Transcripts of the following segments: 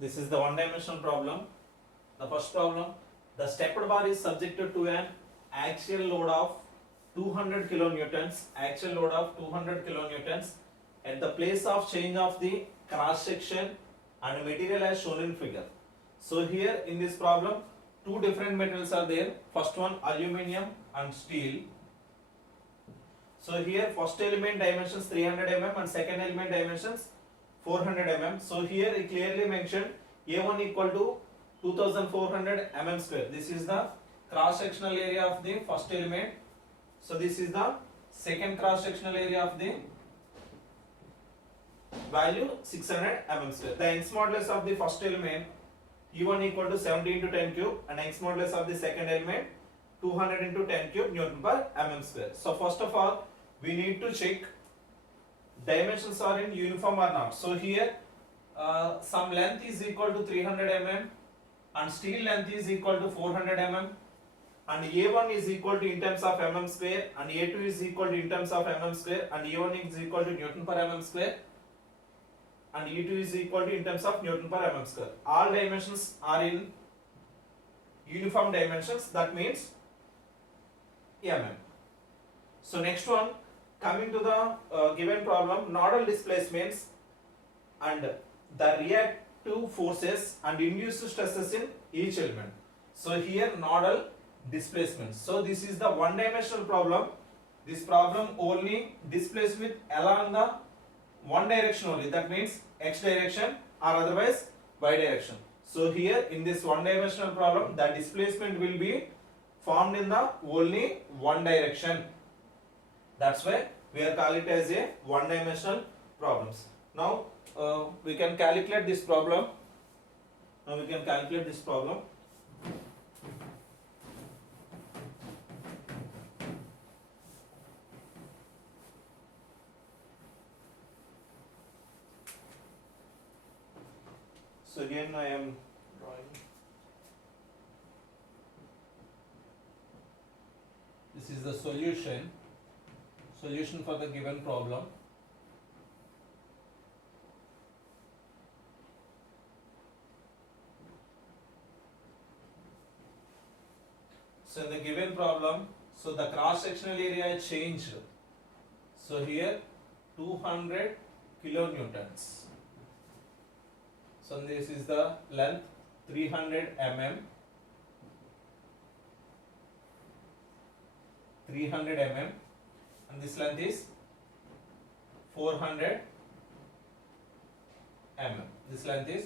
This is the one-dimensional problem. The first problem, the stepped bar is subjected to an axial load of 200 kilonewtons, axial load of 200 kilonewtons at the place of change of the cross section and material as shown in figure. So here in this problem, two different materials are there. First one aluminium and steel. So here first element dimensions 300 mm and second element dimensions 400 mm. So here it clearly mentioned A1 equal to 2400 mm square. This is the cross sectional area of the first element. So this is the second cross sectional area of the value 600 mm square. The Young's modulus of the first element E1 equal to 70 into 10 cube and Young's modulus of the second element 200 into 10 cube Newton per mm square. So first of all we need to check dimensions are in uniform or not. So here some length is equal to 300 mm and steel length is equal to 400 mm and A1 is equal to in terms of mm square and A2 is equal to in terms of mm square and A1 is equal to Newton per mm square and E2 is equal to in terms of Newton per mm square. All dimensions are in uniform dimensions, that means mm. So next one, coming to the given problem, nodal displacements and the reactive forces and induced stresses in each element. So here nodal displacements. So this is the one dimensional problem. This problem only displays with along the one direction only, that means x direction or otherwise y direction. So here in this one dimensional problem the displacement will be formed in the only one direction. That's why we are calling it as a one dimensional problems. Now we can calculate this problem. So again I am drawing. This is the solution for the given problem. So in the given problem, so the cross sectional area changed. So here 200 kilonewtons. So this is the length 300 mm. 300 mm and this length is 400 mm. This length is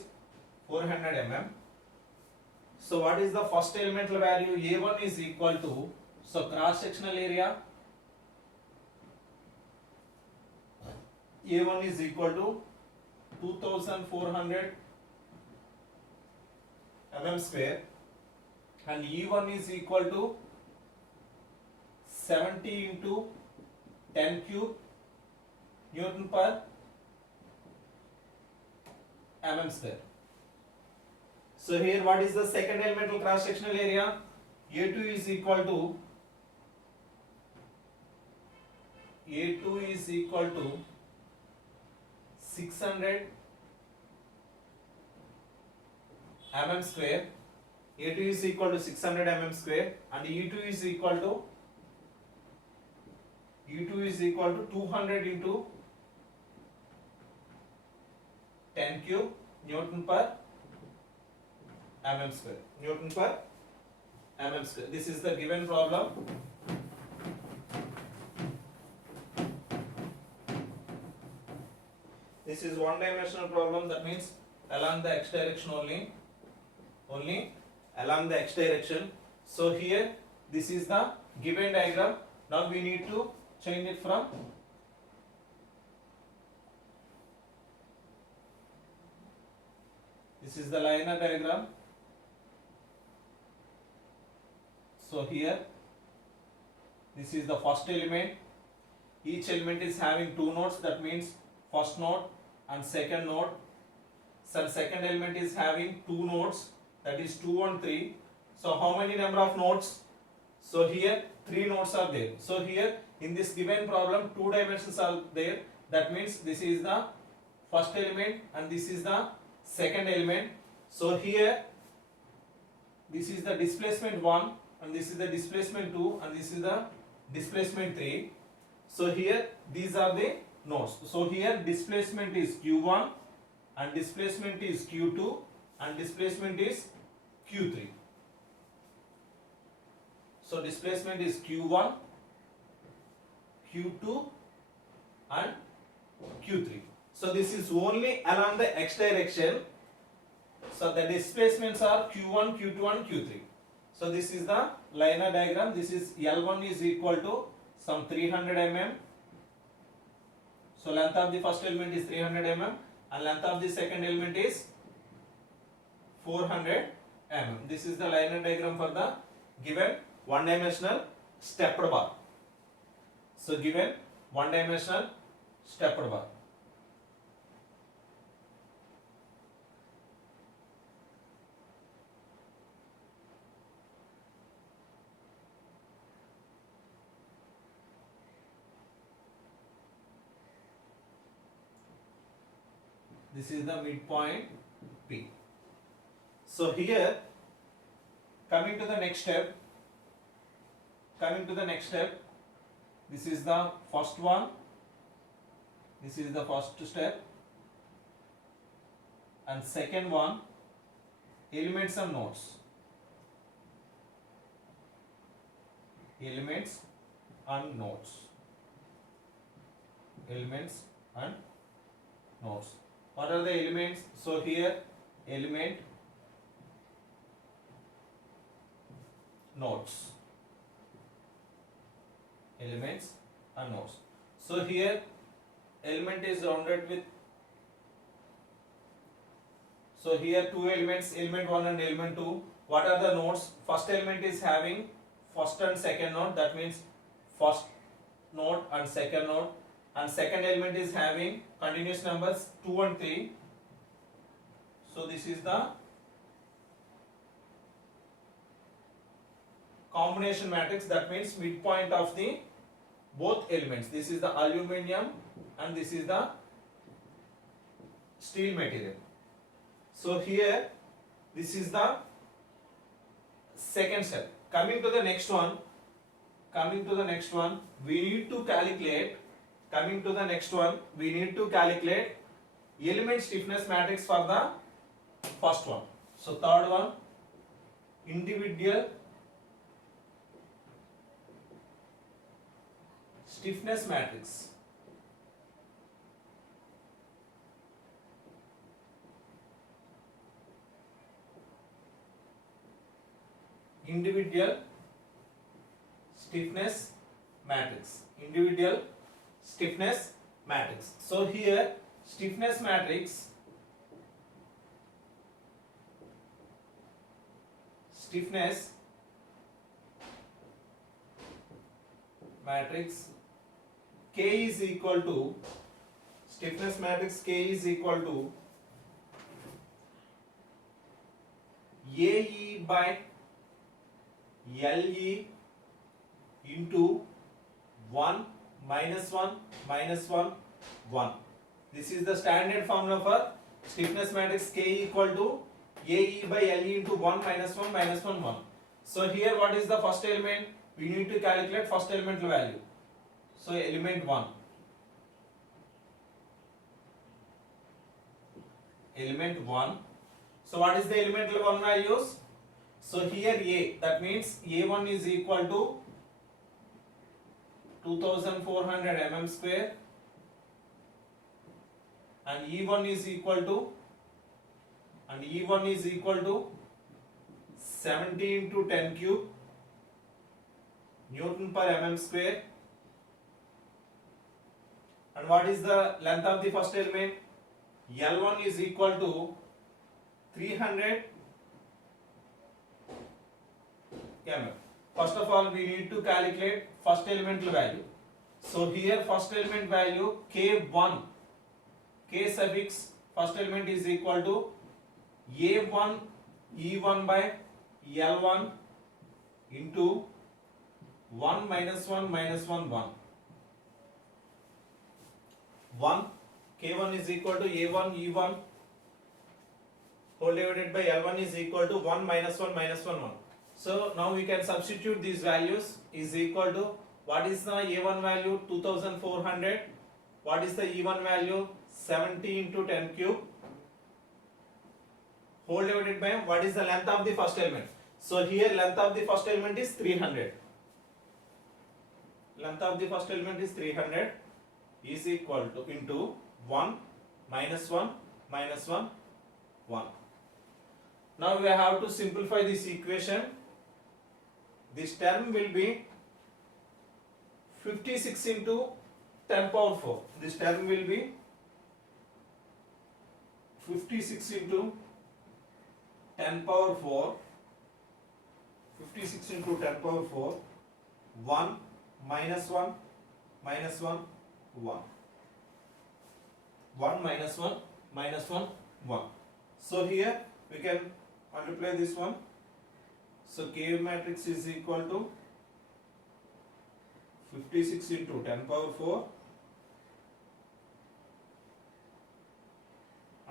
400 mm. So what is the first elemental value? A1 is equal to, so cross sectional area A1 is equal to 2400 mm square and E1 is equal to 70 into 10 cube Newton per mm square. So here what is the second elemental cross sectional area? A2 is equal to 600 mm square. A2 is equal to 600 mm square and E2 is equal to 200 into 10 cube Newton per mm square. Newton per mm square. This is the given problem. This is one dimensional problem, that means along the x direction only along the x direction. So here this is the given diagram. Now we need to change it from this is the linear diagram. So here this is the first element. Each element is having two nodes, that means first node and second node. Some second element is having two nodes, that is 2 and 3. So how many number of nodes? So here 3 nodes are there. So here in this given problem 2 dimensions are there, that means this is the first element and this is the second element. So here this is the displacement 1 and this is the displacement 2 and this is the displacement 3. So here these are the nodes. So here displacement is q1 and displacement is q2 and displacement is q3. So displacement is q1, q2 and q3. So this is only along the x direction. So the displacements are q1, q2 and q3. So this is the linear diagram. This is L1 is equal to some 300 mm. So length of the first element is 300 mm and length of the second element is 400 mm. This is the linear diagram for the given one-dimensional stepped bar. So given one-dimensional stepped bar. This is the midpoint P. So here, coming to the next step, this is the first one, this is the first step, and second one, elements and nodes. Elements and nodes. Elements and nodes. What are the elements? So here element, nodes, elements and nodes. So here element is rounded with, so here two elements, element 1 and element 2. What are the nodes? First element is having first and second node, that means first node and second node, and second element is having continuous numbers 2 and 3. So this is the combination matrix, that means midpoint of the both elements. This is the aluminum and this is the steel material. So here this is the second step. Coming to the next one, we need to calculate element stiffness matrix for the first one. So third one, individual stiffness matrix. Individual stiffness matrix. Individual stiffness matrix. So here stiffness matrix, K is equal to, stiffness matrix K is equal to AE by LE into 1 minus 1 minus 1 1. This is the standard formula for stiffness matrix K equal to AE by LE into 1 minus 1 minus 1 1. So here what is the first element? We need to calculate first elemental value. So element 1. Element 1. So what is the elemental 1 values? So here A, that means A1 is equal to 2400 mm square and E1 is equal to 70 into 10 cube Newton per mm square. And what is the length of the first element? L1 is equal to 300 mm. First of all, we need to calculate first elemental value. So here first element value K1, K suffix first element is equal to A1 E1 by L1 into 1 minus 1 minus 1 1. 1 K1 is equal to A1 E1 whole divided by L1 is equal to 1 minus 1 minus 1 1. So now we can substitute these values is equal to what is the A1 value 2400, what is the E1 value 70 into 10 cube whole divided by what is the length of the first element. So here length of the first element is 300. Length of the first element is 300 is equal to into 1 minus 1 minus 1 1. Now we have to simplify this equation. This term will be 56 into 10 power 4. This term will be 56 into 10 power 4. 56 into 10 power 4. 1 minus 1 minus 1 1. 1 minus 1 minus 1 1. So here we can multiply this one. So K matrix is equal to 56 into 10 power 4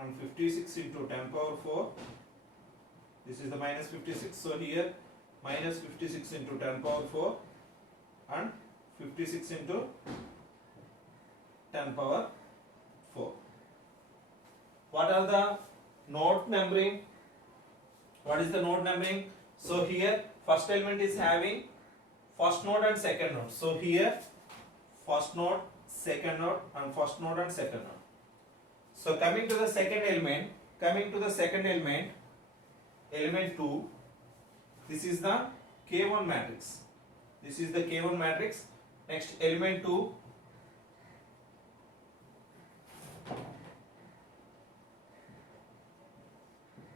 and 56 into 10 power 4. This is the minus 56. So here minus 56 into 10 power 4 and 56 into 10 power 4. What are the node numbering? What is the node numbering? So here first element is having first node and second node. So here first node, second node and first node and second node. So coming to the second element, element 2, this is the K1 matrix. This is the K1 matrix. Next element 2,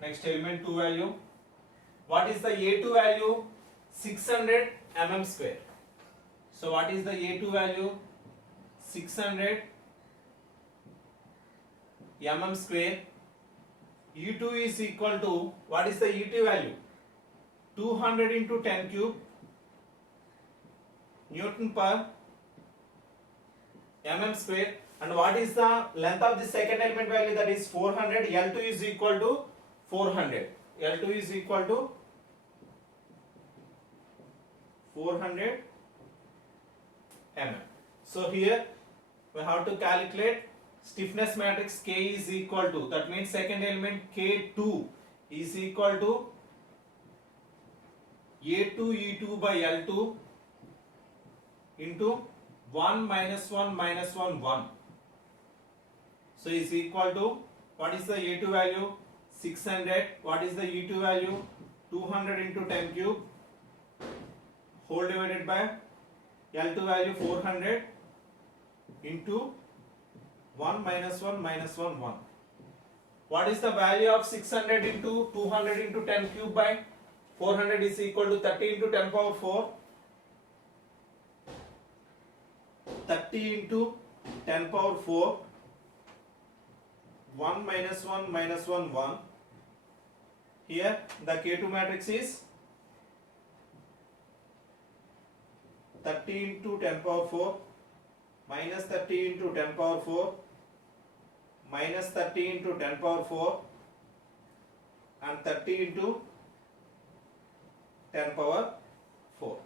next element 2 value. What is the A2 value? 600 mm square. So what is the A2 value? 600 mm square. E2 is equal to, what is the E2 value? 200 into 10 cube Newton per mm square. And what is the length of the second element value? That is 400. L2 is equal to 400. L2 is equal to 400 mm. So here we have to calculate stiffness matrix K is equal to, that means second element K2 is equal to A2 E2 by L2 into 1 minus 1 minus 1 1. So is equal to, what is the A2 value? 600. What is the E2 value? 200 into 10 cube whole divided by L2 value 400 into 1 minus 1 minus 1 1. What is the value of 600 into 200 into 10 cube by 400 is equal to 30 into 10 power 4. 30 into 10 power 4. 1 minus 1 minus 1 1. Here the K2 matrix is 30 into 10 power 4 minus 30 into 10 power 4 minus 30 into 10 power 4 and 30 into 10 power 4.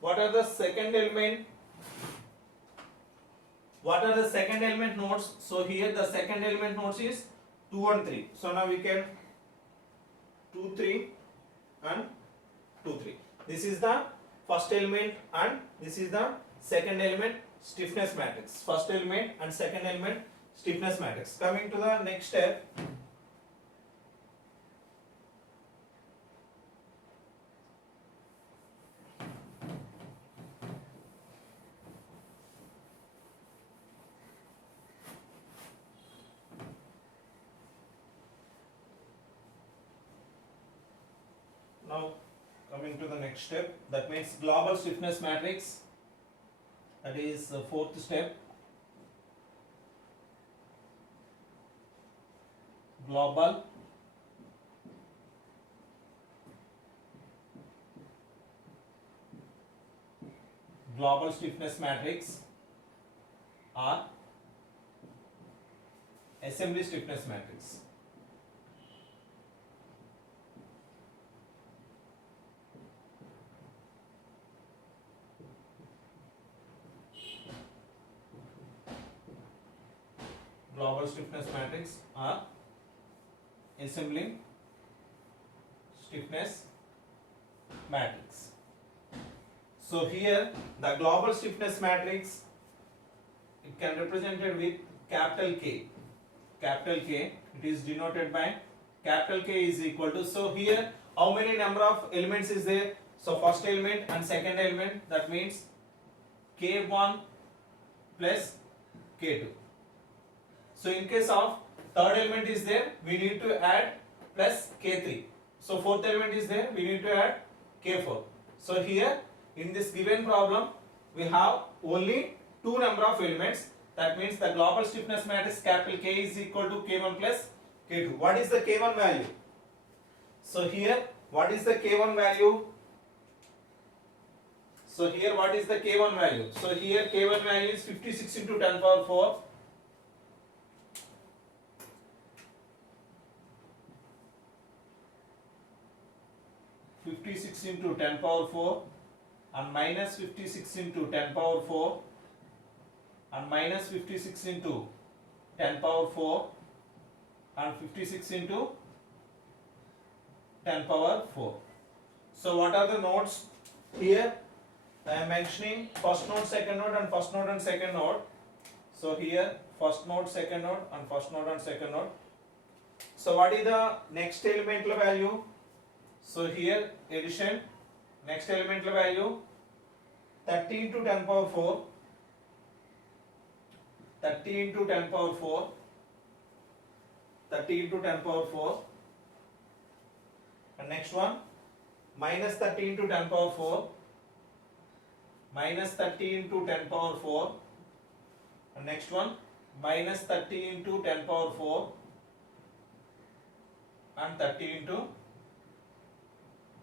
What are the second element? What are the second element nodes? So here the second element nodes is 2 and 3. So now we can 2 3 and 2 3. This is the first element and this is the second element stiffness matrix. First element and second element stiffness matrix. Coming to the next step. Now coming to the next step, that means global stiffness matrix, that is the fourth step. Global stiffness matrix or assembly stiffness matrix. global stiffness matrix or assembling stiffness matrix. So here the global stiffness matrix, it can represented with capital K. Capital K, it is denoted by capital K is equal to, so here how many number of elements is there? So first element and second element, that means K1 plus K2. So in case of third element is there, we need to add plus K3. So fourth element is there, we need to add K4. So here in this given problem we have only two number of elements, that means the global stiffness matrix capital K is equal to K1 plus K2. What is the K1 value? So here what is the K1 value? So here what is the K1 value? So here K1 value is 56 into 10 power 4. Into 10 power 4 and minus 56 into 10 power 4 and minus 56 into 10 power 4 and 56 into 10 power 4. So what are the nodes? Here I am mentioning first node, second node and first node and second node. So here first node, second node and first node and second node. So what is the next elemental value? So here addition, next elemental value 30 into 10 power 4, 30 into 10 power 4, 30 into 10 power 4, and next one minus 30 into 10 power 4, minus 30 into 10 power 4, and next one minus 30 into 10 power 4 and 30 into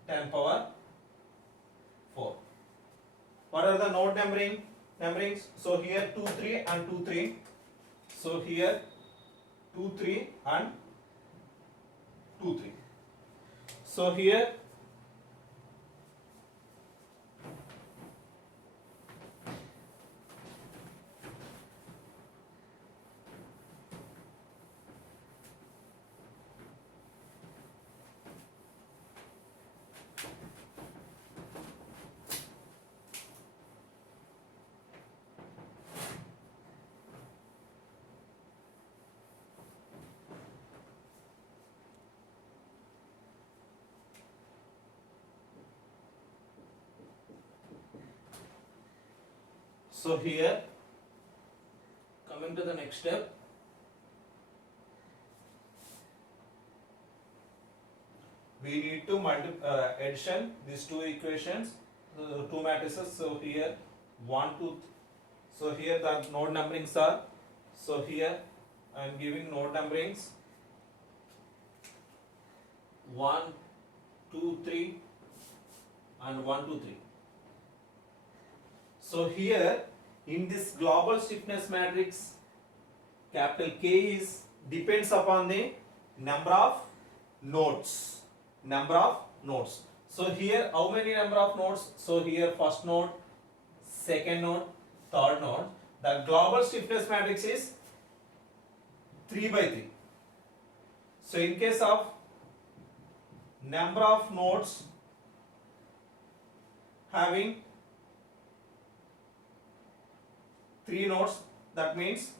10 power 4. What are the node numberings? So here 2 3 and 2 3. So here 2 3 and 2 3. So here here coming to the next step, we need to addition these two equations, two matrices. So here 1 2, so here the node numberings are, so here I am giving node numberings 1 2 3 and 1 2 3. So here in this global stiffness matrix, capital K is depends upon the number of nodes. So here how many number of nodes? So here first node, second node, third node. The global stiffness matrix is 3 by 3. So in case of number of nodes having 3 nodes, that means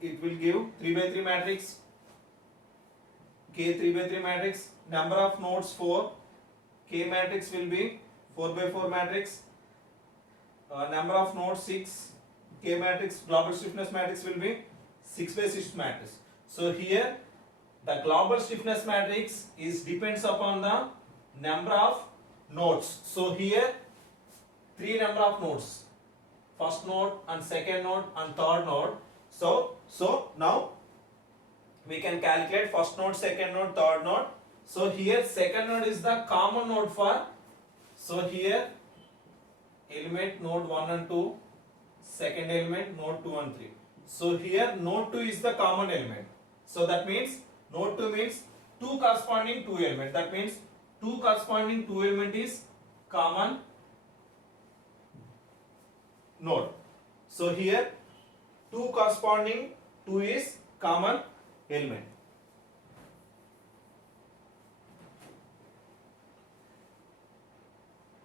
it will give 3 by 3 matrix, K 3 by 3 matrix. Number of nodes 4, K matrix will be 4 by 4 matrix. Number of nodes 6, K matrix, global stiffness matrix will be 6 by 6 matrix. So here the global stiffness matrix is depends upon the number of nodes. So here 3 number of nodes, first node and second node and third node. So now we can calculate first node, second node, third node. So here second node is the common node for, so here element node 1 and 2, second element node 2 and 3. So here node 2 is the common element. So that means node 2 means 2 corresponding 2 element. That means 2 corresponding 2 element is common node. So here 2 corresponding 2 is common element.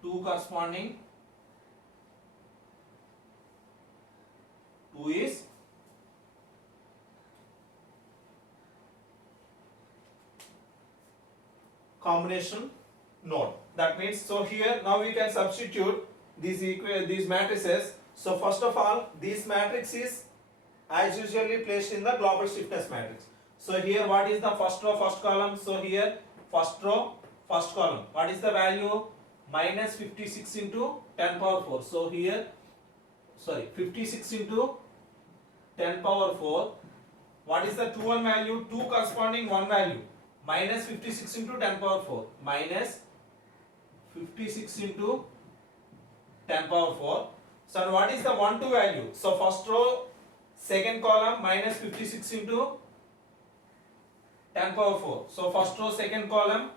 Two corresponding 2 is combination node. That means, so here now we can substitute these matrices. So first of all, this matrix is as usually placed in the global stiffness matrix. So here what is the first row, first column? So here first row, first column. What is the value? Minus 56 into 10 power 4. So here, sorry, 56 into 10 power 4. What is the 2 value? 2 corresponding 1 value. Minus 56 into 10 power 4. Minus 56 into 10 power 4. So what is the 1, 2 value? So first row, second column, minus 56 into 10 power 4. So first row, second column,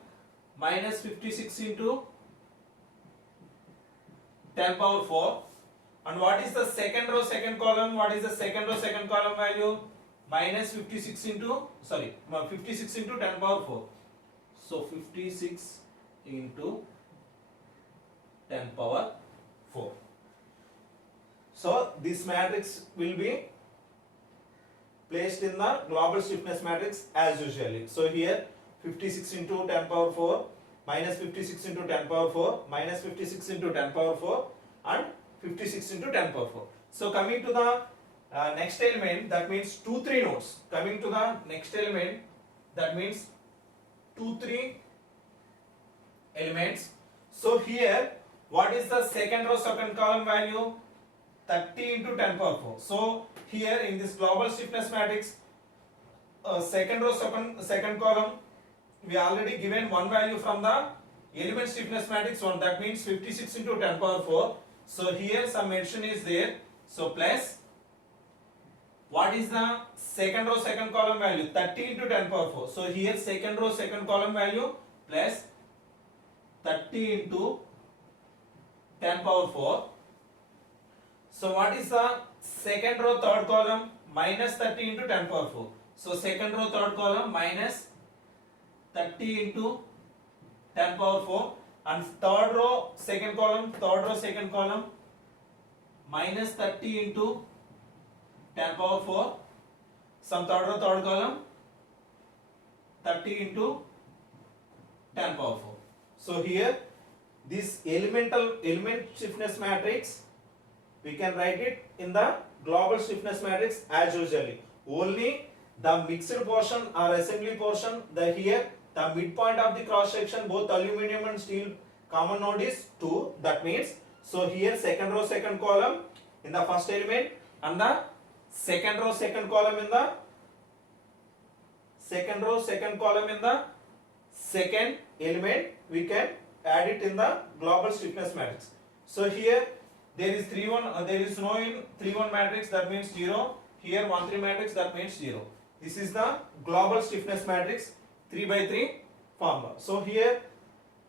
minus 56 into 10 power 4. And what is the second row, second column? What is the second row, second column value? Minus 56 into, sorry, 56 into 10 power 4. So 56 into 10 power 4. So this matrix will be placed in the global stiffness matrix as usually. So here 56 into 10 power 4, minus 56 into 10 power 4, minus 56 into 10 power 4 and 56 into 10 power 4. So coming to the next element, that means 2, 3 nodes. Coming to the next element, that means 2, 3 elements. So here, what is the second row, second column value? 30 into 10 power 4. So here in this global stiffness matrix, second row, second column, we already given one value from the element stiffness matrix 1. That means 56 into 10 power 4. So here some mention is there. So plus, what is the second row, second column value? 30 into 10 power 4. So here second row, second column value plus 30 into 10 power 4. So what is the second row, third column? Minus 30 into 10 power 4. So second row, third column minus 30 into 10 power 4. And third row, second column minus 30 into 10 power 4. Some third row, third column 30 into 10 power 4. So here this element stiffness matrix, we can write it in the global stiffness matrix as usually. Only the mixed portion or assembly portion, the midpoint of the cross section, both aluminum and steel, common node is 2. That means, so here second row, second column in the first element and the second row, second column in the second element, we can add it in the global stiffness matrix. So here there is 3 1, there is no in 3 1 matrix, that means 0. Here 1 3 matrix, that means 0. This is the global stiffness matrix 3 by 3 formula. So here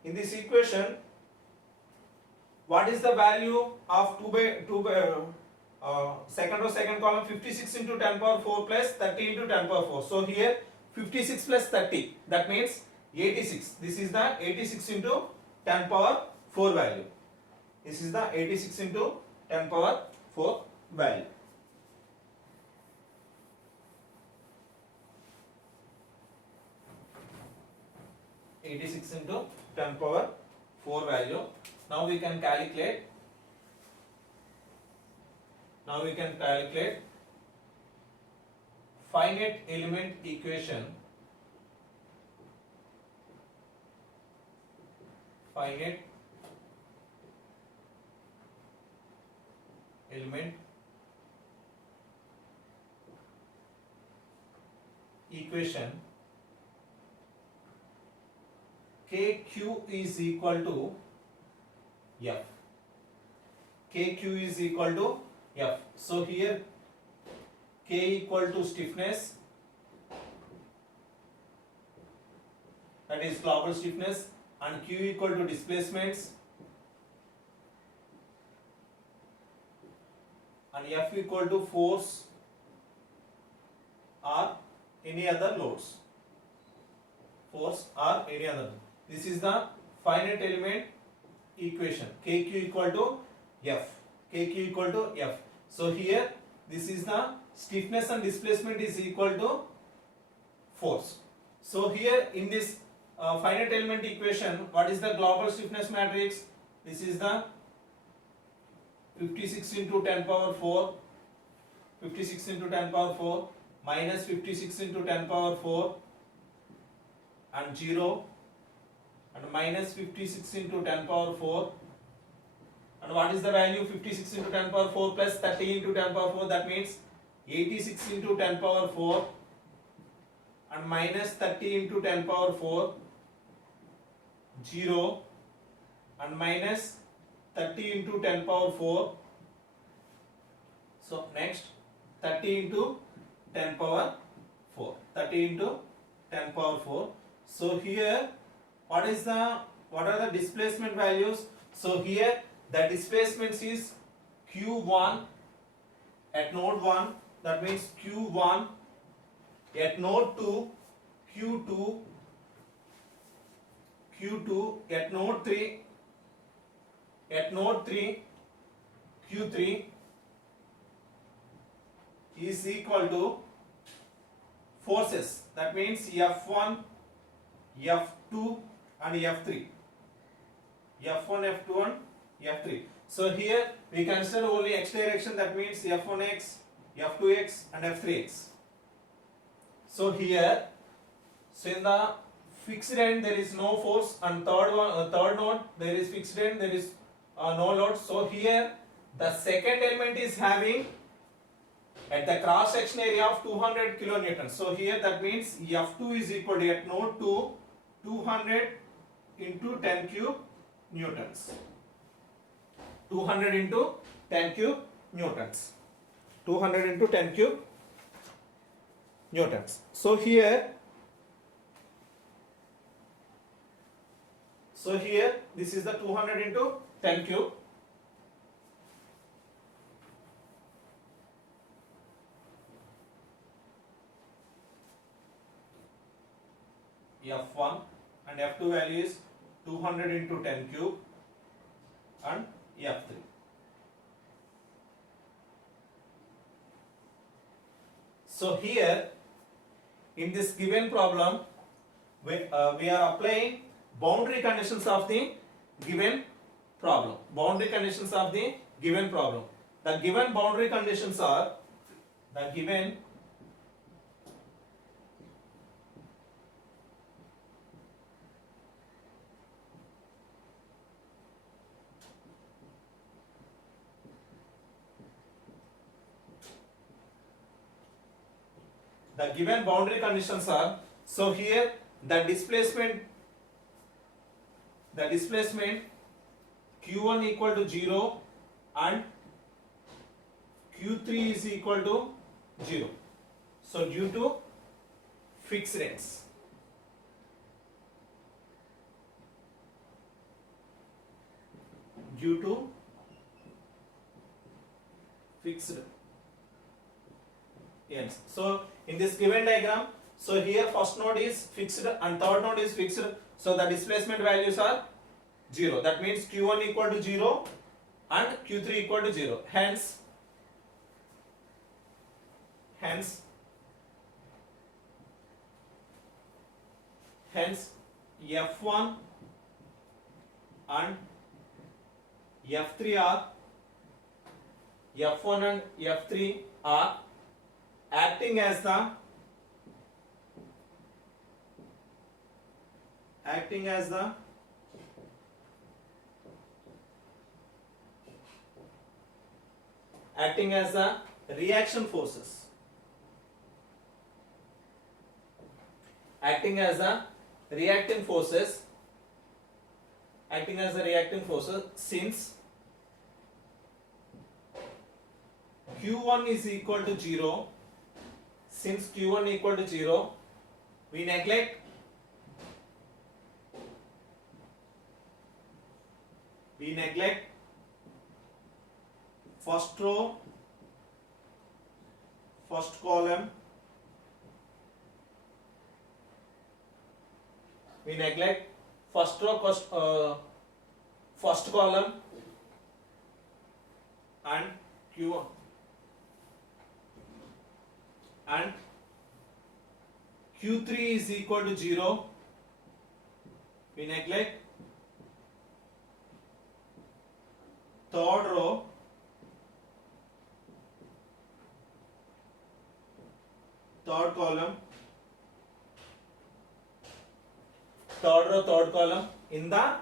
in this equation, what is the value of 2 by second row, second column? 56 into 10 power 4 plus 30 into 10 power 4. So here 56 plus 30, that means 86. This is the 86 into 10 power 4 value. This is the 86 into 10 power 4 value. Into 10 power 4 value. Now we can calculate. Finite element equation. Finite element equation. KQ is equal to F. KQ is equal to F. So here K equal to stiffness, that is global stiffness, and Q equal to displacements, and F equal to force any other loads, force or any other. This is the finite element equation, kq equal to f, kq equal to f. So here this is the stiffness and displacement is equal to force. So here in this finite element equation, what is the global stiffness matrix? This is the 56 into 10 power 4, 56 into 10 power 4 minus 56 into 10 power 4 and 0 and minus 56 into 10 power 4, and what is the value? 56 into 10 power 4 plus 30 into 10 power 4, that means 86 into 10 power 4 and minus 30 into 10 power 4, 0 and minus 30 into 10 power 4. So next 30 into 10 power 4, 30 into 10 power 4. So here what are the displacement values? So here the displacement is q1 at node 1, that means q1 at node 2, q2 at node 3, q3 is equal to forces, that means F1, F2 and F3, F1, F2 and F3. So here we consider only x direction, that means F1x, F2x and F3x. So here, so in the fixed end there is no force, and third node there is fixed end, there is no load. So here the second element is having at the cross section area of 200 kilonewtons. So here that means F2 is equal to at node 2 200 into 10 cube newtons. 200 into 10 cube newtons. 200 into 10 cube newtons. So here this is the 200 into 10 cube. F1 and F2 value is 200 into 10 cube and F3. So here in this given problem we are applying boundary conditions of the given problem. Boundary conditions of the given problem. The given boundary conditions are so here the displacement q1 equal to 0 and q3 is equal to 0. So due to fixed ends. Ends. So in this given diagram, so here first node is fixed and third node is fixed. So the displacement values are 0. That means q1 equal to 0 and q3 equal to 0. Hence F1 and F3 are acting as the reaction forces. Acting as the reacting forces since q1 is equal to 0. Since q1 equal to 0, we neglect first row, first column we neglect first row, first column and Q1 and Q3 is equal to 0. We neglect third row, third column, third row, third column in the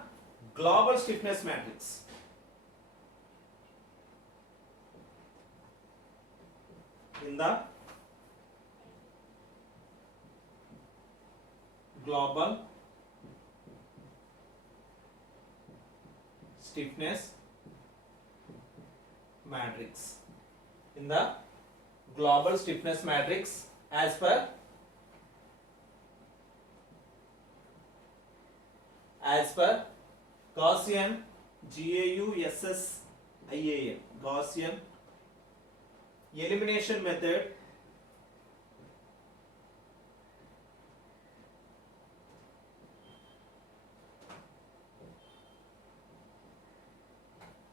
global stiffness matrix. In the global stiffness matrix. In the global stiffness matrix as per Gaussian GAUSSIAN Gaussian elimination method.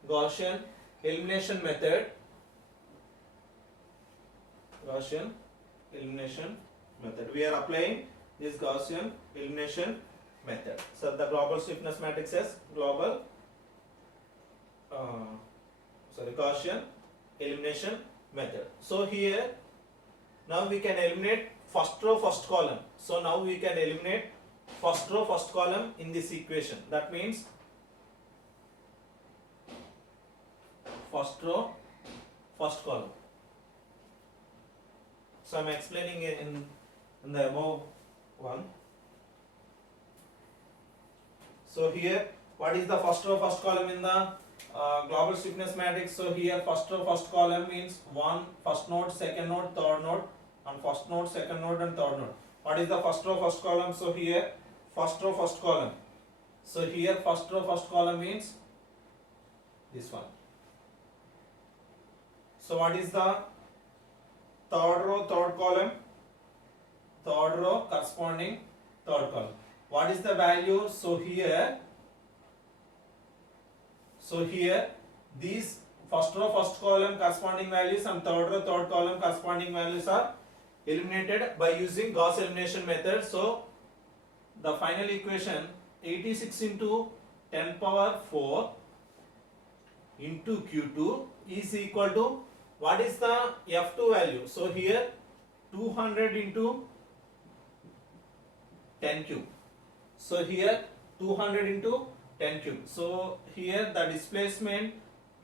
Gaussian elimination method. Gaussian elimination method. We are applying this Gaussian elimination method. So the global stiffness matrix is global, Gaussian elimination method. So here now we can eliminate first row, first column. So now we can eliminate first row, first column in this equation. That means first row, first column. So I am explaining it in the above one. So here, what is the first row, first column in the global stiffness matrix? So here, first row, first column means first node, second node, third node, and first node, second node, and third node. What is the first row, first column? So here, first row, first column. So here, first row, first column means this one. So what is the third row, third column? Third row corresponding third column. What is the value? So here these first row, first column corresponding values and third row, third column corresponding values are eliminated by using Gauss elimination method. So the final equation 86 into 10 power 4 into Q2 is equal to, what is the F2 value? So here 200 into 10 cube. So here 200 into 10 cube. So here the displacement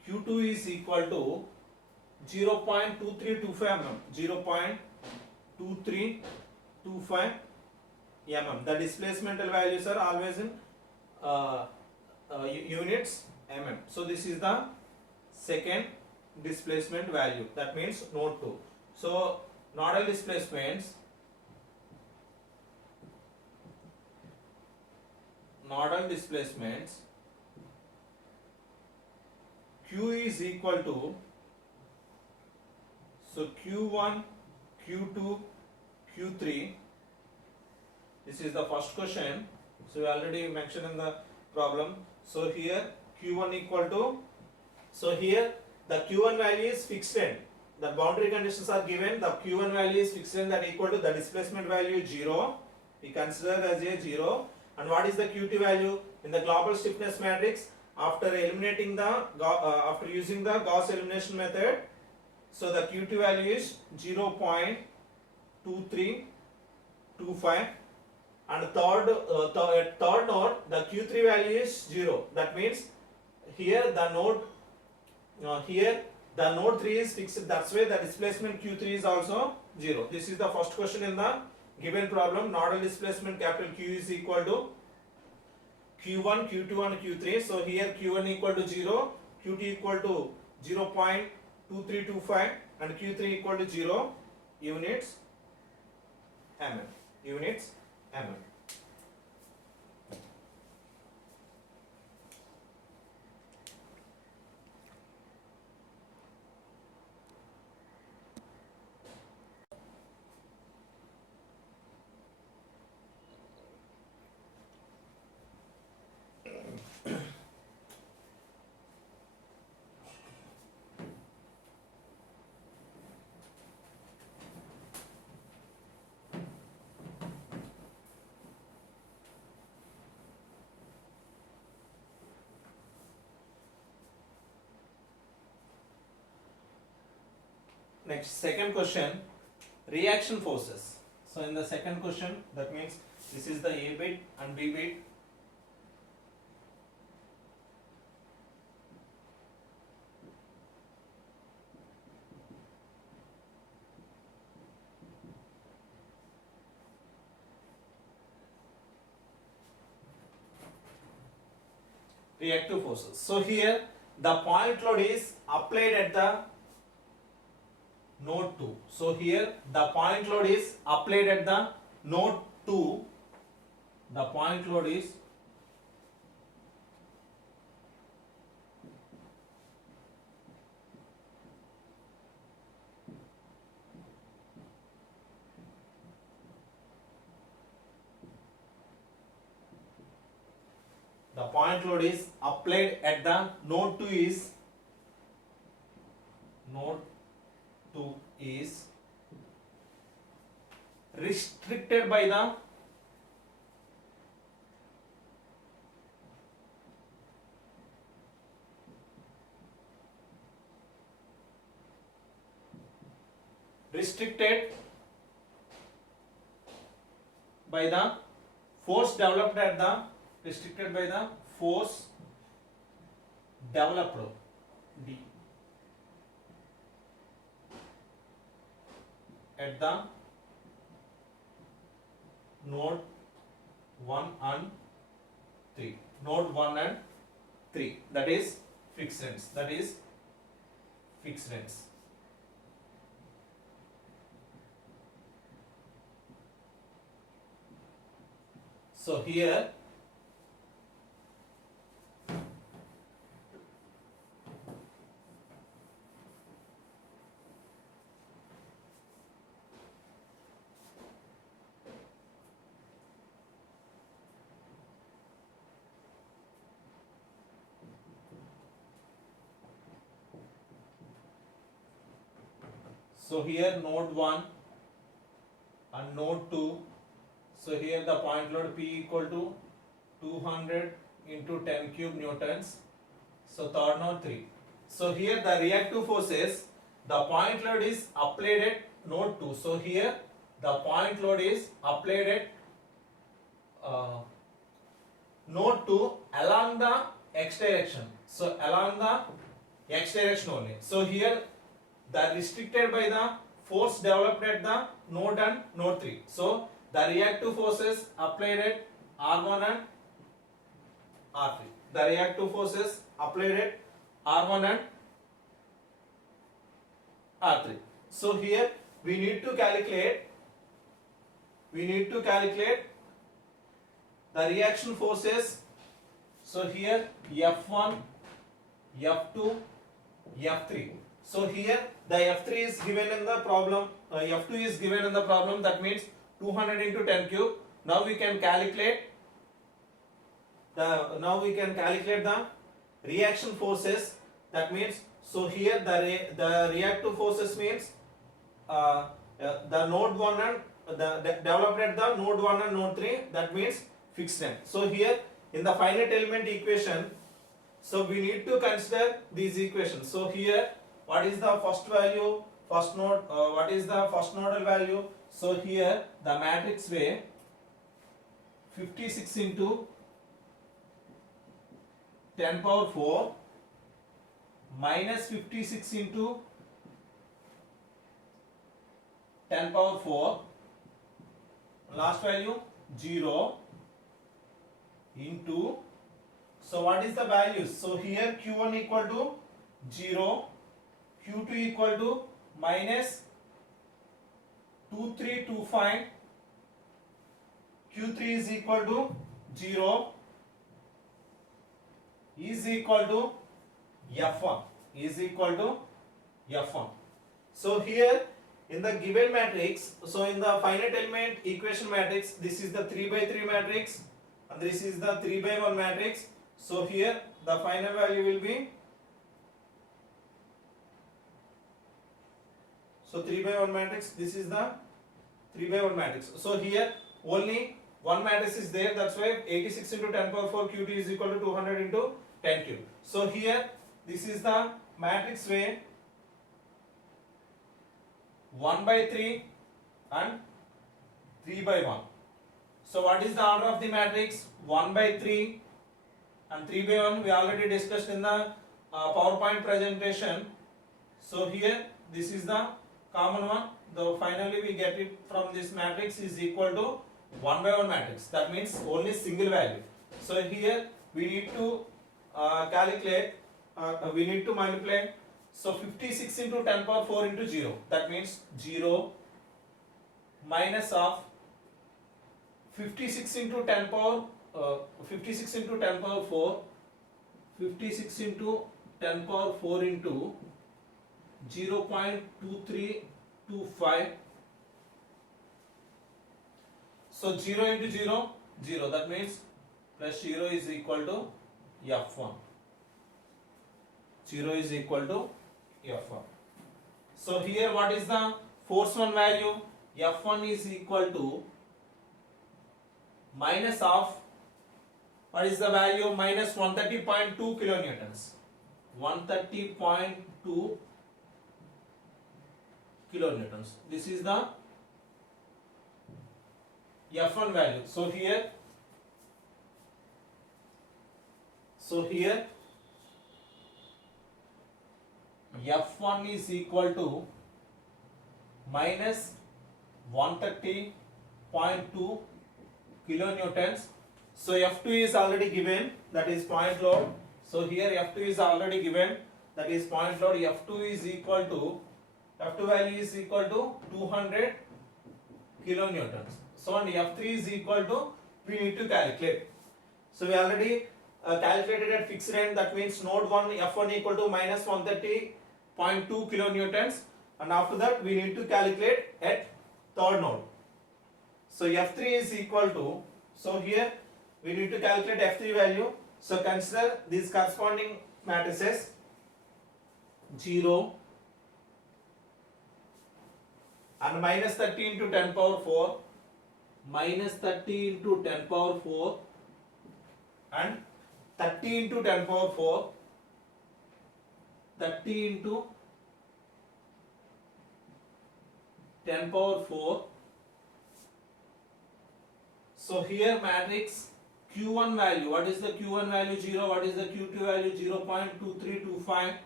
Q2 is equal to 0.2325 mm. 0.2325 mm. The displacemental values are always in units mm. So this is the second displacement value. That means node 2. So nodal displacements Q is equal to, so Q1, Q2, Q3. This is the first question. So we already mentioned in the problem. So here Q1 equal to, so here the Q1 value is fixed end. The boundary conditions are given. The Q1 value is fixed end, that equal to the displacement value 0. We consider as a 0. And what is the Q2 value in the global stiffness matrix? After eliminating the after using the Gauss elimination method, so the Q2 value is 0.2325, and third node the Q3 value is 0. That means here the node node 3 is fixed. That's why the displacement Q3 is also 0. This is the first question in the given problem. Nodal displacement capital Q is equal to Q1, Q2 and Q3. So here Q1 equal to 0, Q2 equal to 0.2325 and Q3 equal to 0 units mm. Units mm. Next, second question, reaction forces. So in the second question, that means this is the A bit and B bit. Reactive forces. So here the point load is applied at the node 2. So here the point load is applied at the node 2. The point load is applied at the node 2 is restricted by the force developed at the force developed D at the node 1 and 3. Node 1 and 3. That is fixed ends. So here node 1 and node 2. So here the point load P equal to 200 into 10 cube newtons. So third node 3. So here the reactive forces, the point load is applied at node 2. So here the point load is applied at node 2 along the x direction. So along the x direction only. So here the restricted by the force developed at the node and node 3. So the reactive forces applied at R1 and R3. The reactive forces applied at R1 and R3. So here we need to calculate the reaction forces. So here F1, F2, F3. So here the F3 is given in the problem, F2 is given in the problem, that means 200 into 10 cube. Now we can calculate the reaction forces. That means, so here the reactive forces means the node 1 and the developed at the node 1 and node 3, that means fixed end. So here in the finite element equation, so we need to consider these equations. So here what is the first value, first node, what is the first nodal value? So here the matrix way 56 into 10 power 4 minus 56 into 10 power 4, last value 0 into, so what is the values? So here Q1 equal to 0, Q2 equal to minus 2325, Q3 is equal to 0, is equal to F1, So here in the given matrix, so in the finite element equation matrix, this is the 3 by 3 matrix and this is the 3 by 1 matrix. So here the final value will be, so 3 by 1 matrix, this is the 3 by 1 matrix. So here only one matrix is there, that's why 86 into 10 power 4 Q2 is equal to 200 into 10 cube. So here this is the matrix way 1 by 3 and 3 by 1. So what is the order of the matrix? 1 by 3 and 3 by 1 we already discussed in the PowerPoint presentation. So here this is the common one. Though finally we get it from this matrix is equal to 1 by 1 matrix. That means only single value. So here we need to calculate, we need to multiply. So 56 into 10 power 4 into 0. That means 0 minus of 56 into 10 power 56 into 10 power 4, 56 into 10 power 4 into 0.2325. So 0 into 0, 0. That means plus 0 is equal to F1. 0 is equal to F1. So here what is the force one value? F1 is equal to minus of, what is the value? Minus 130.2 kilonewtons. 130.2 kilonewtons. This is the F1 value. So here F1 is equal to minus 130.2 kilonewtons. So F2 is already given, that is point load. So here F2 is already given, that is point load. F2 is equal to, F2 value is equal to 200 kilonewtons. So and F3 is equal to, we need to calculate. So we already calculated at fixed end. That means node 1 F1 equal to minus 130.2 kilonewtons, and after that we need to calculate at third node. So F3 is equal to, so here we need to calculate F3 value. So consider these corresponding matrices: 0 and minus 30 into 10 power 4, minus 30 into 10 power 4 and 30 into 10 power 4, 30 into 10 power 4. So here matrix Q1 value, what is the Q1 value? 0. What is the Q2 value? 0.2325.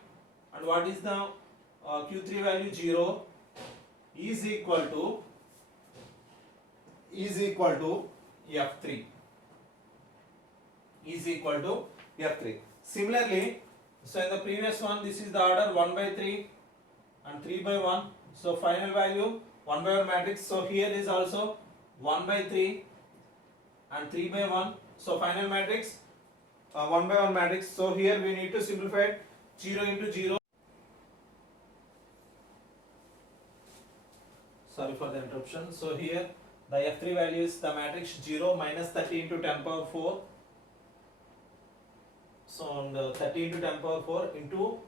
And what is the Q3 value? 0 is equal to F3. Is equal to F3. Similarly, so in the previous one, this is the order 1 by 3 and 3 by 1. So final value 1 by 1 matrix. So here is also 1 by 3 and 3 by 1. So final matrix 1 by 1 matrix. So here we need to simplify it. 0 into 0. Sorry for the interruption. So here the F3 value is the matrix 0 minus 30 into 10 power 4. So on the 30 into 10 power 4 into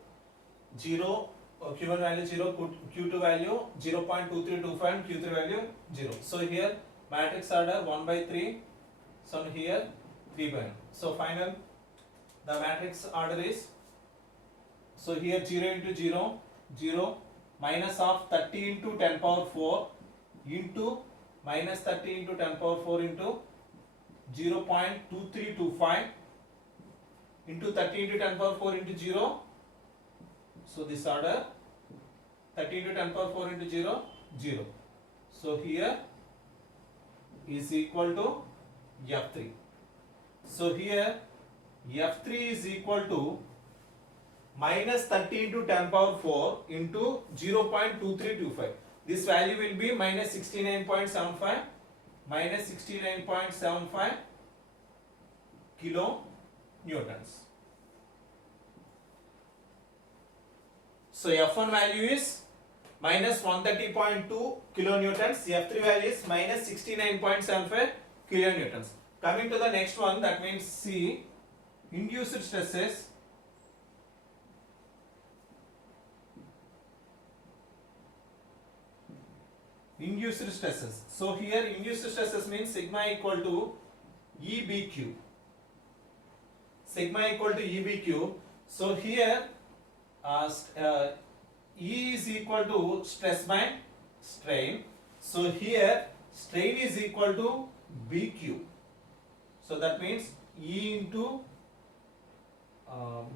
0, Q1 value 0, Q2 value 0.2325 and Q3 value 0. So here matrix order 1 by 3. So here 3 by 1. So final the matrix order is, so here 0 into 0, 0 minus of 30 into 10 power 4 into minus 30 into 10 power 4 into 0.2325 into 30 into 10 power 4 into 0. So this order 30 into 10 power 4 into 0, 0. So here is equal to F3. So here F3 is equal to minus 30 into 10 power 4 into 0.2325. This value will be minus 69.75, minus 69.75 kilonewtons. So F1 value is minus 130.2 kilonewtons, F3 value is minus 69.75 kilonewtons. Coming to the next one, that means C, induced stresses. Induced stresses. So here induced stresses means sigma equal to EBQ. Sigma equal to EBQ. So here E is equal to stress by strain. So here strain is equal to BQ. So that means E into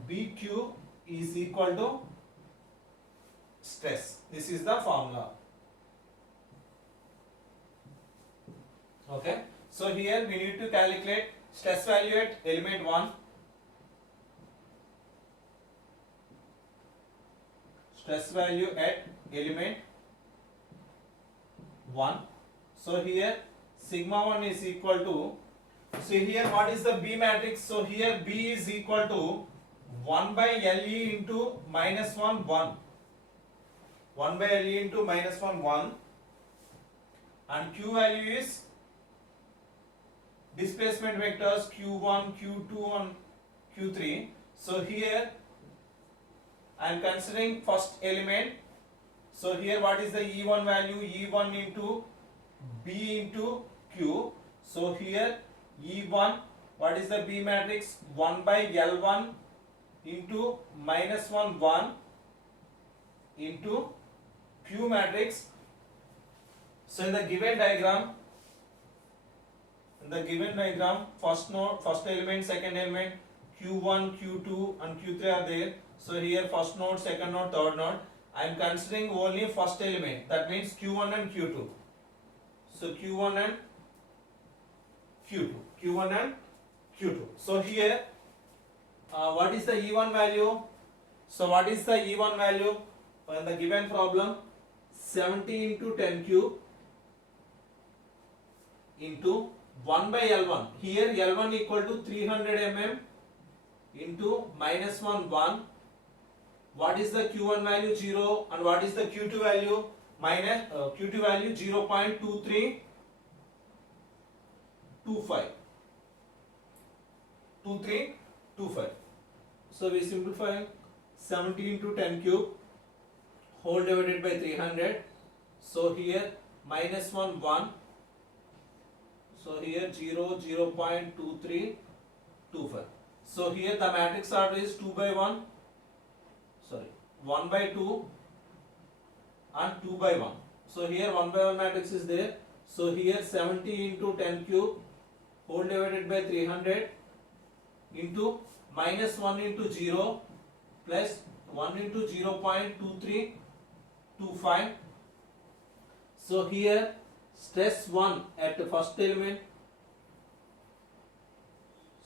BQ is equal to stress. This is the formula. Okay. So here we need to calculate stress value at element 1. Stress value at element 1. So here sigma 1 is equal to, so here what is the B matrix? So here B is equal to 1 by LE into minus 1 1. 1 by LE into minus 1 1, and Q value is displacement vectors Q1, Q2 and Q3. So here I am considering first element. So here what is the E1 value? E1 into B into Q. So here E1, what is the B matrix? 1 by L1 into minus 1 1 into Q matrix. So in the given diagram, first node, first element, second element, Q1, Q2 and Q3 are there. So here first node, second node, third node. I am considering only first element, that means Q1 and Q2. So Q1 and Q2, Q1 and Q2. So here what is the E1 value? So what is the E1 value in the given problem? 70 into 10 cube into 1 by L1. Here L1 equal to 300 mm into minus 1 1. What is the Q1 value? 0. And what is the Q2 value? Minus Q2 value 0.2325. 2325. So we simplify 70 into 10 cube whole divided by 300. So here minus 1 1. So here 0 0.2325. So here the matrix order is 2 by 1. Sorry, 1 by 2 and 2 by 1. So here 1 by 1 matrix is there. So here 70 into 10 cube whole divided by 300 into minus 1 into 0 plus 1 into 0.2325. So here stress 1 at the first element,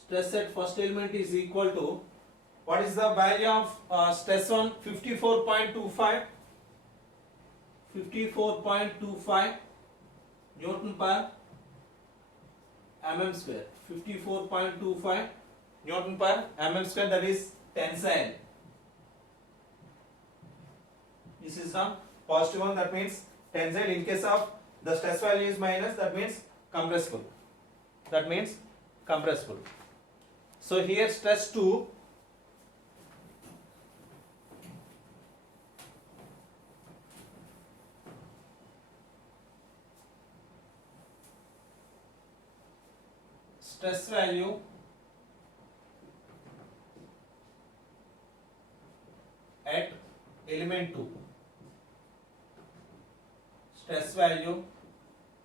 stress at first element is equal to, what is the value of stress 1? 54.25 Newton per mm square. 54.25 Newton per mm square, that is tensile. This is the positive one, that means tensile. In case of the stress value is minus, that means compressible. That means compressible. So here stress 2, stress value at element 2. Stress value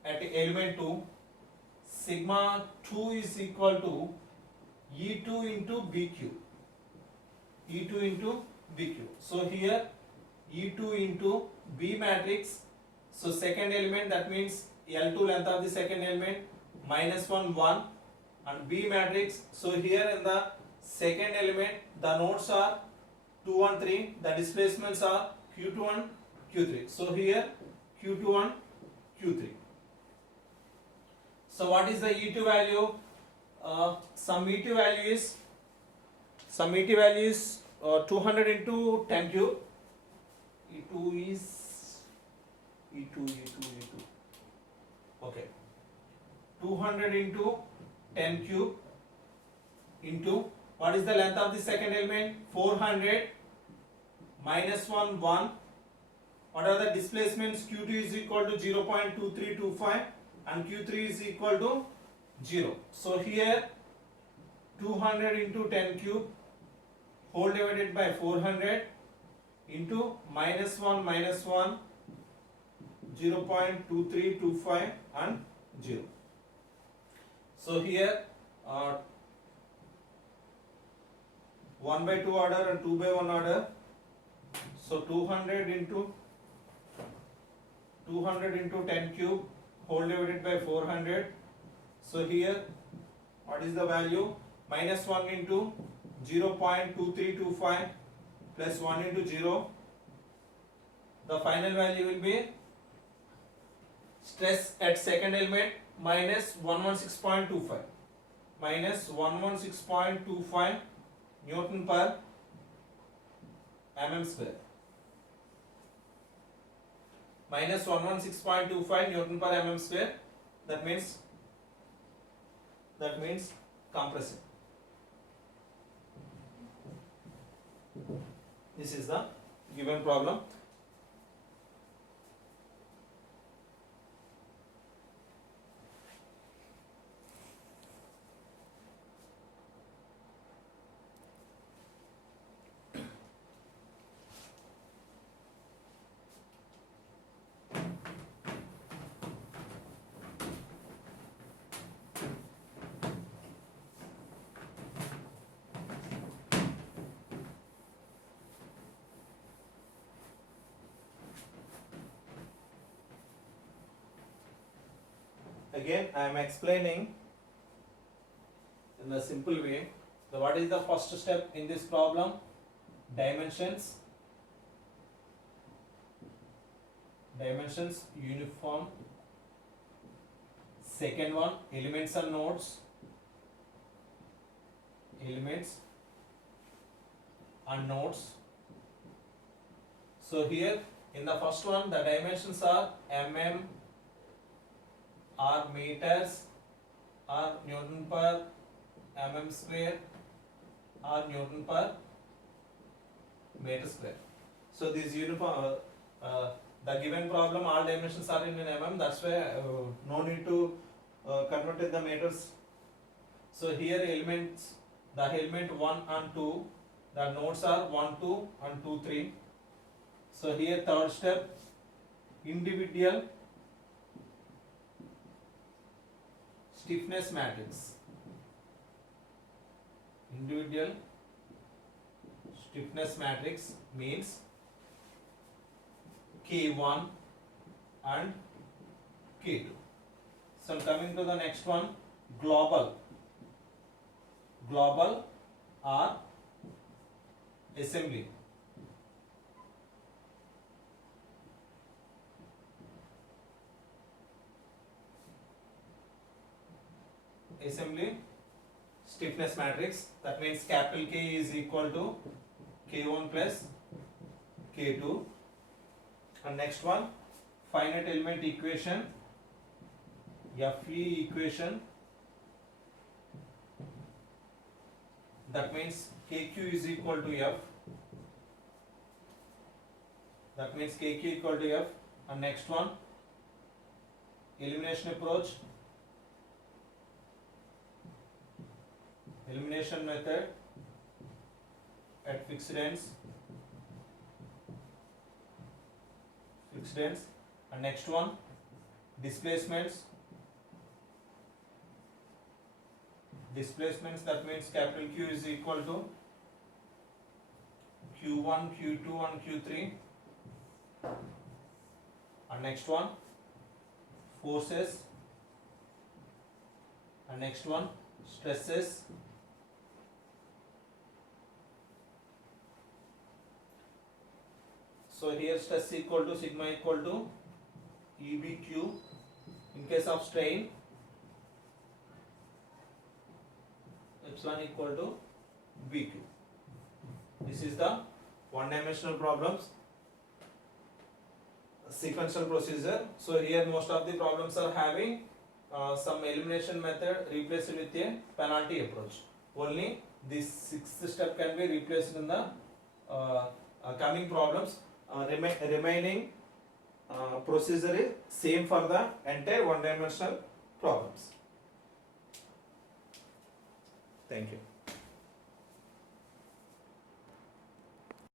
at element 2, sigma 2 is equal to E2 into BQ. E2 into BQ. So here E2 into B matrix. So second element, that means L2 length of the second element, minus 1 1, and B matrix. So here in the second element the nodes are 2 and 3, the displacements are Q2 and Q3. So here Q2 and Q3. So what is the E2 value? Some E2 value is 200 into 10 cube. E2 is E2. Okay. 200 into 10 cube into, what is the length of the second element? 400 minus 1 1. What are the displacements? Q2 is equal to 0.2325 and Q3 is equal to 0. So here 200 into 10 cube whole divided by 400 into minus 1 0.2325 and 0. So here 1 by 2 order and 2 by 1 order. So 200 into 10 cube whole divided by 400. So here what is the value? Minus 1 into 0.2325 plus 1 into 0. The final value will be stress at second element minus 116.25 minus 116.25 Newton per mm square. Minus 116.25 Newton per mm square. That means compressing. This is the given problem. Again, I am explaining in the simple way. What is the first step in this problem? Dimensions uniform. Second one, elements and nodes. So here in the first one, the dimensions are mm, or meters, or Newton per mm square, or Newton per meter square. So this uniform, the given problem, all dimensions are in mm. That's why no need to convert it the meters. So here elements, the element 1 and 2, the nodes are 1, 2 and 2, 3. So here third step, individual stiffness matrix. Individual stiffness matrix means K1 and K2. So coming to the next one, global or assembly. Stiffness matrix, that means capital K is equal to K1 plus K2. And next one, finite element equation, FE equation, that means KQ is equal to F. That means KQ equal to F. And next one, elimination approach, elimination method at fixed ends. And next one, displacements, that means capital Q is equal to Q1, Q2 and Q3. And next one, forces. And next one, stresses. So here stress equal to sigma equal to EBQ. In case of strain, epsilon equal to BQ. This is the one-dimensional problems, sequential procedure. So here most of the problems are having some elimination method replaced with a penalty approach. Only this sixth step can be replaced in the coming problems. Remaining procedure is same for the entire one-dimensional problems. Thank you.